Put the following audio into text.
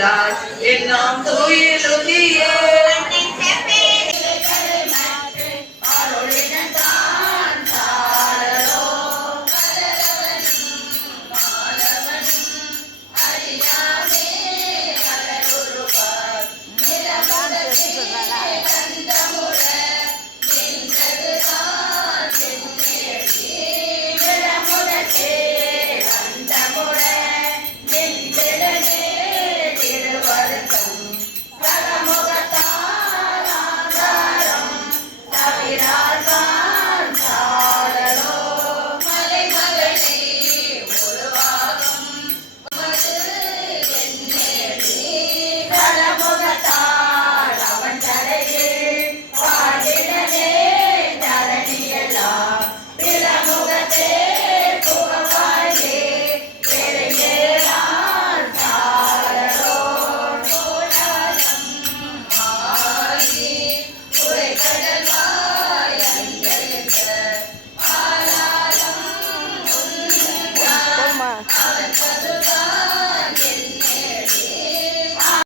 செய்தாய் எல்லாம் துயிலுதியே சொல்றாங்க கடல்